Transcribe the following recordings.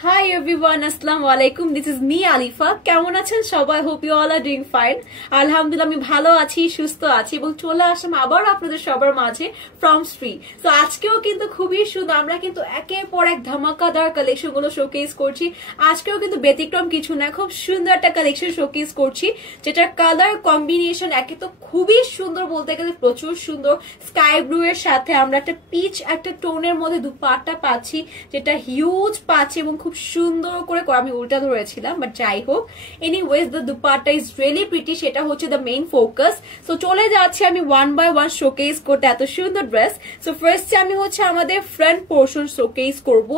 Hi everyone, Assalamu alaikum. This is me Alifa. কেমন আছেন সবাই? Hope you all are doing fine. আলহামদুলিল্লাহ আমি ভালো আছি, সুস্থ আছি এবং চলে আসলাম আবার আপনাদের সবার মাঝে from Street. So আজকেও কিন্তু খুবই সুন্দর, আমরা কিন্তু একের পর এক ধামাকাদার কালেকশন গুলো শোকেস করছি। আজকেও কিন্তু ব্যতিক্রম কিছু না, খুব সুন্দর একটা কালেকশন শোকেস করছি যেটার কালার কম্বিনেশন একে তো খুবই সুন্দর, বলতে গেলে প্রচুর সুন্দর। স্কাই ব্লু এর সাথে আমরা একটা পিচ একটা টোনের মধ্যে দুপাট্টা পাচ্ছি যেটা হিউজ পাচ্ছি এবং খুব সুন্দর করে আমি উল্টা ধরেছিলাম, বাট যাই হোক anyways the dupatta is really pretty, সেটা হচ্ছে দ্য মেইন ফোকাস। সো চলে যাচ্ছি আমি ওয়ান বাই ওয়ান শোকেস করতে এত সুন্দর ড্রেস। সো ফার্স্টে আমি হচ্ছে আমাদের ফ্রন্ট পোর্শন শোকেস করব,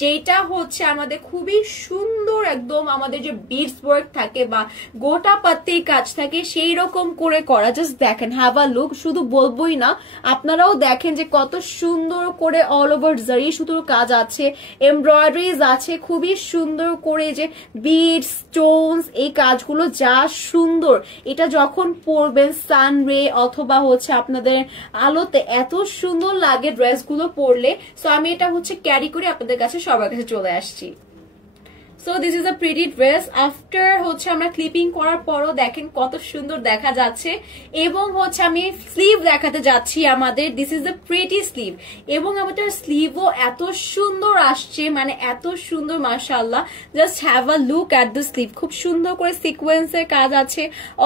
যেটা হচ্ছে আমাদের খুবই সুন্দর, একদম আমাদের যে বিডস ওয়ার্ক থাকে বা গোটা পাত্তির কাজ থাকে সেই রকম করে করা। জাস্ট দেখেন, হ্যাভ আ লুক। শুধু বলবোই না, আপনারাও দেখেন যে কত সুন্দর করে অল ওভার জারি সুতোর কাজ আছে, এমব্রয়ডারিজ আছে খুবই সুন্দর করে, যে বিডস স্টোনস এই কাজগুলো যা সুন্দর। এটা যখন পরবেন সানরে অথবা হচ্ছে আপনাদের আলোতে এত সুন্দর লাগে ড্রেসগুলো পরলে। সো আমি এটা হচ্ছে ক্যারি করে আপনাদের কাছে সবার কাছে চলে আসছি। So this is a pretty dress. After হচ্ছে আমরা ক্লিপিং করার পরও দেখেন কত সুন্দর দেখা যাচ্ছে, এবং হচ্ছে আমি স্লিভ দেখাতে যাচ্ছি আমাদের। This is a pretty sleeve, এবং আমাদের স্লিভও এত সুন্দর আসছে, মানে এত সুন্দর মাশাআল্লাহ। Just have a look at the sleeve. খুব সুন্দর করে সিকোয়েন্সের কাজ আছে,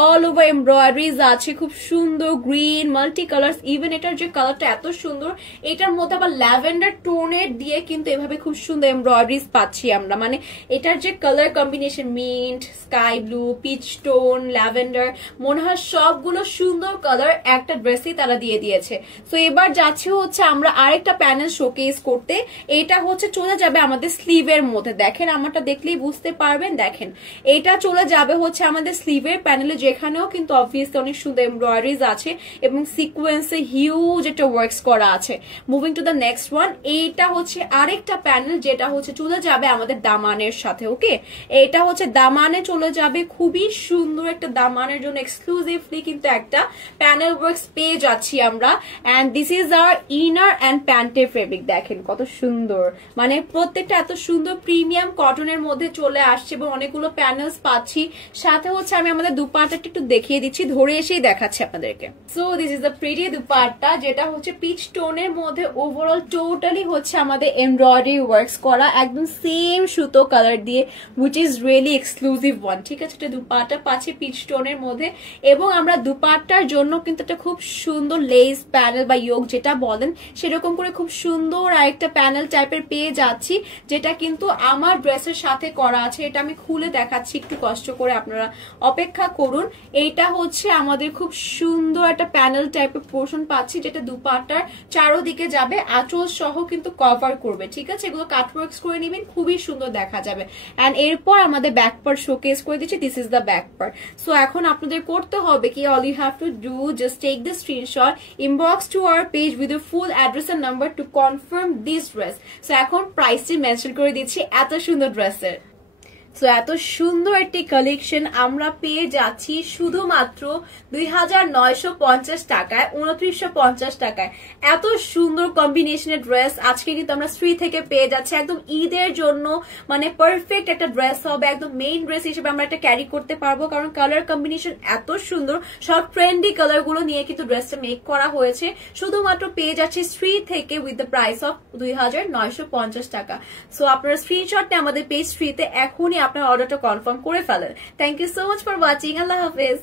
অল ওভার এমব্রয়ডারিজ আছে, খুব সুন্দর গ্রিন মাল্টি কালার্স। ইভেন এটার যে কালারটা এত সুন্দর, এটার মধ্যে আবার ল্যাভেন্ডার টোনের দিয়ে কিন্তু এভাবে খুব সুন্দর এমব্রয়ডারিজ পাচ্ছি আমরা। মানে এটার যে colour combination mint, sky blue, peach tone, lavender, মনে হয় সবগুলো সুন্দর কালার একটা ড্রেসেই তারা দিয়ে দিয়েছে। সো এবার যাচ্ছি হচ্ছে আমরা আরেকটা প্যানেল শোকেস করতে। এটা হচ্ছে চলে যাবে আমাদের স্লিভের মধ্যে। দেখেন, আমারটা দেখলেই বুঝতে পারবেন। দেখেন, এটা চলে যাবে হচ্ছে আমাদের স্লিভের প্যানেলে, যেখানেও কিন্তু অবভিয়াসলি অনেক সুন্দর এমব্রয়ডারিজ আছে এবং সিকোয়েন্সে হিউজ একটা ওয়ার্কস করা আছে। Moving to the next one, এইটা হচ্ছে আরেকটা প্যানেল যেটা হচ্ছে চলে যাবে আমাদের দামানের সাথে। ওকে, এটা হচ্ছে দামানে চলে যাবে, খুবই সুন্দর একটা দামানের জন্য এক্সক্লুসিভলি কিন্তু একটা প্যানেল ওয়ার্কস পেয়ে যাচ্ছি আমরা। And this is our inner and প্যান্টের ফেব্রিক। দেখেন কত সুন্দর, মানে প্রত্যেকটা এত সুন্দর প্রিমিয়াম কটনের মধ্যে চলে আসছে এবং অনেকগুলো প্যানেলস পাচ্ছি। সাথে হচ্ছে আমি আমাদের দুপাট্টাটা একটু দেখিয়ে দিচ্ছি, ধরে এসেই দেখাচ্ছি আপনাদেরকে। So this is the pretty dupatta, যেটা হচ্ছে পিচ টোনের মধ্যে ওভারঅল টোটালি হচ্ছে আমাদের এমব্রয়ডারি ওয়ার্কস করা, একদম সেম সুতো কালার দিয়ে, which is really exclusive one। ঠিক আছে, এটা দুপাট্টা পাচ্ছি পিচ টোনের মধ্যে, এবং আমরা দুপাট্টার জন্য কিন্তু একটা খুব সুন্দর লেস প্যানেল বা ইয়োগ যেটা বলেন সেরকম করে খুব সুন্দর আরেকটা প্যানেল টাইপের পেয়ে যাচ্ছি, যেটা কিন্তু আমার ড্রেসের সাথে করা আছে। এটা আমি খুলে দেখাচ্ছি, একটু কষ্ট করে আপনারা অপেক্ষা করুন। এইটা হচ্ছে আমাদের খুব সুন্দর একটা প্যানেল টাইপের পোর্শন পাচ্ছি, যেটা দুপাট্টার চারোদিকে যাবে, আঁচল সহ কিন্তু কভার করবে। ঠিক আছে, এগুলো কাটওয়ার্কস করে নেবেন, খুবই সুন্দর দেখা যাবে। এন্ড এরপর আমাদের ব্যাক পার্ট শোকেস করে দিচ্ছি। This is the back part. So এখন আপনাদের করতে হবে কি, all you have to do just take the screenshot, inbox to our page with the full address and number to confirm this dress. So এখন প্রাইসটি mention করে দিচ্ছি এত সুন্দর ড্রেসের। সো এত সুন্দর একটি কালেকশন আমরা পেয়ে যাচ্ছি শুধুমাত্র 2950 টাকায়, 2950 টাকায়। এত সুন্দর কম্বিনেশনের ড্রেস আজকে কিন্তু আমরা শ্রী থেকে পেয়ে যাচ্ছি, একদম ঈদের জন্য মানে পারফেক্ট একটা ড্রেস হবে, একদম মেইন ড্রেস হিসেবে আমরা একটা ক্যারি করতে পারবো, কারণ কালার কম্বিনেশন এত সুন্দর। সব ট্রেন্ডি কালার গুলো নিয়ে কিন্তু ড্রেসটা মেক করা হয়েছে। শুধুমাত্র পেয়ে যাচ্ছি শ্রী থেকে উইথ দ্য প্রাইস অফ 2950 টাকা। সো আপনারা স্ক্রিনশটটা আমাদের পেজ শ্রীতে এখনই আপনার অর্ডারটা কনফার্ম করে ফেলেন। Thank you so much for watching. আল্লাহ হাফেজ।